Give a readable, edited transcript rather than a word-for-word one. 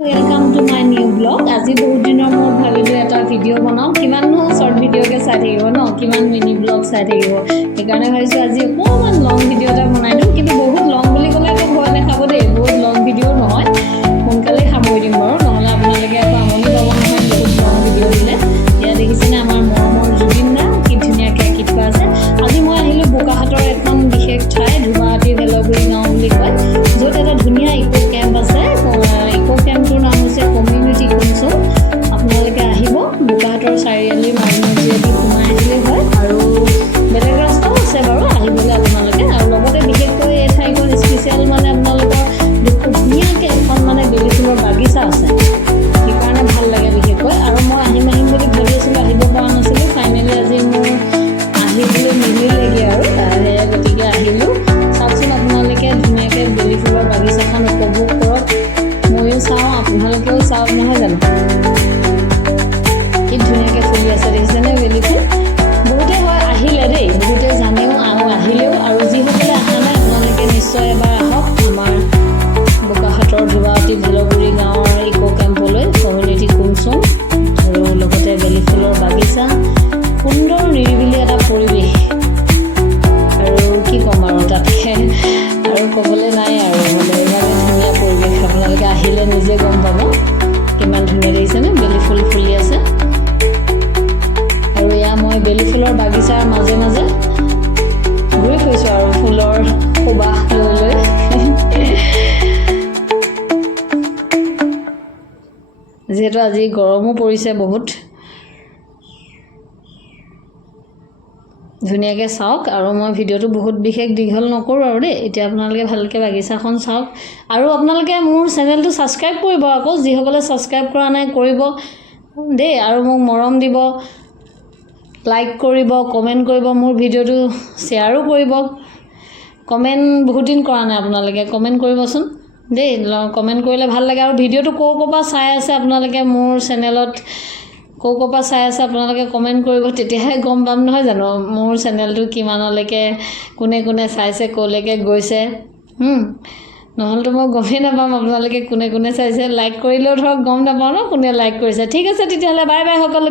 Welcome to my new blog. आज बहुत दिन मैं भाविलो एटा भिडिओ बनाओ किमान शॉर्ट भिडिओ के चाइ থাকিব न किमान मिनी ब्लॉग चाइ থাকিব সেইকাৰণে ভাবিছো আজি অকমান লং ভিডিও এটা বনাই দিম কিন্তু বহুত লং বুলি ক'লে তো ভয় নাখাব দেই বহুত লং ভিডিও নহয় সোনকালে সামৰি দিম বাৰু নহলে আপোনালোকে আকৌ আমনি পাব নহয় বহুত লং ভিডিও দিলে ইয়া দেখিছেনে আমাৰ মৰমৰ জুবিন দা কি ধুনীয়াকৈ আঁকি থোৱা আছে আজি মই আহিলো বোকাহাটৰ এখন বিশেষ ঠাই ধুমাহাটী ভেলগুৰি গাঁও বুলি কয় য'ত এটা ধুনীয়া ইকো কেম্প আছে ইকো কেম্পটোৰ নাম হৈছে কমিউনিটি কুমচুম আপোনালোকে আহিব বোকাহাটৰ চাৰিআলি মাইনজিয়েদি সোমাই আহিলে হয় আৰু বেলেগ ৰাস্তাও আছে বাৰু আহিবলৈ আপোনালোকে আৰু লগতে বিশেষকৈ এই ঠাইখন স্পেচিয়েল মানে আপোনালোকৰ ধুনীয়াকৈ এখন মানে বেলি ফুলৰ বাগিচা আছে সেইকাৰণে ভাল লাগে বিশেষকৈ আৰু মই আহিম বুলি ভাবি আছিলোঁ আহিব পৰা নাছিলোঁ ফাইনেলি আজি মোৰ আহিবলৈ মিলিলেগৈ আৰু সেয়া গতিকে আহিলোঁ চাওকচোন আপোনালোকে ধুনীয়াকৈ বেলি ফুলৰ বাগিচাখন উপভোগ কৰক ময়ো চাওঁ আপোনালোকেও চাওক নহয় জানো কি ধুনীয়াকৈ ফুলি আছে দেখিছেনে বেলি ফুল বহুতে হয় আহিলে দেই বহুতে জানেও আৰু আহিলেও আৰু যিসকলে অহা নাই আপোনালোকে নিশ্চয় এবাৰ আহক আমাৰ বোকাহাটৰ ধুমাহাটী ভেলগুৰি গাঁৱৰ ইকো কেম্পলৈ কমিউনিটি কুমচুম আৰু লগতে বেলি ফুলৰ বাগিচা সুন্দৰ নিৰিবিলি এটা পৰিৱেশ আৰু কি ক'ম আৰু তাতকৈ আৰু ক'বলৈ নাই আৰু মানে ইমানে ধুনীয়া পৰিৱেশ আপোনালোকে আহিলে নিজে গম পাব কিমান ধুনীয়া দেখিছেনে বেলি ফুল ফুলি আছে আৰু এয়া মই বেলি ফুলৰ বাগিচাৰ মাজে মাজে ঘূৰি ফুৰিছোঁ আৰু ফুলৰ সুবাস লৈ যিহেতু আজি গৰমো পৰিছে বহুত ধুনীয়াকৈ চাওক আৰু মই ভিডিঅ'টো বহুত বিশেষ দীঘল নকৰোঁ আৰু দেই এতিয়া আপোনালোকে ভালকৈ বাগিচাখন চাওক আৰু আপোনালোকে মোৰ চেনেলটো ছাবস্ক্ৰাইব কৰিব আকৌ যিসকলে ছাবস্ক্ৰাইব কৰা নাই কৰিব দেই আৰু মোক মৰম দিব লাইক কৰিব কমেণ্ট কৰিব মোৰ ভিডিঅ'টো শ্বেয়াৰো কৰিব কমেণ্ট বহুত দিন কৰা নাই আপোনালোকে কমেণ্ট কৰিবচোন দেই কমেণ্ট কৰিলে ভাল লাগে আৰু ভিডিঅ'টো ক'ৰ পৰা চাই আছে আপোনালোকে মোৰ চেনেলত ক'ৰ পৰা চাই আছে আপোনালোকে কমেণ্ট কৰিব তেতিয়াহে গম পাম নহয় জানো মোৰ চেনেলটো কিমানলৈকে কোনে কোনে চাইছে ক'লৈকে গৈছে নহ'লেতো মই গমেই নাপাম আপোনালোকে কোনে কোনে চাইছে লাইক কৰিলেও ধৰক গম নাপাওঁ ন কোনে লাইক কৰিছে ঠিক আছে তেতিয়াহ'লে বাই বাই সকলো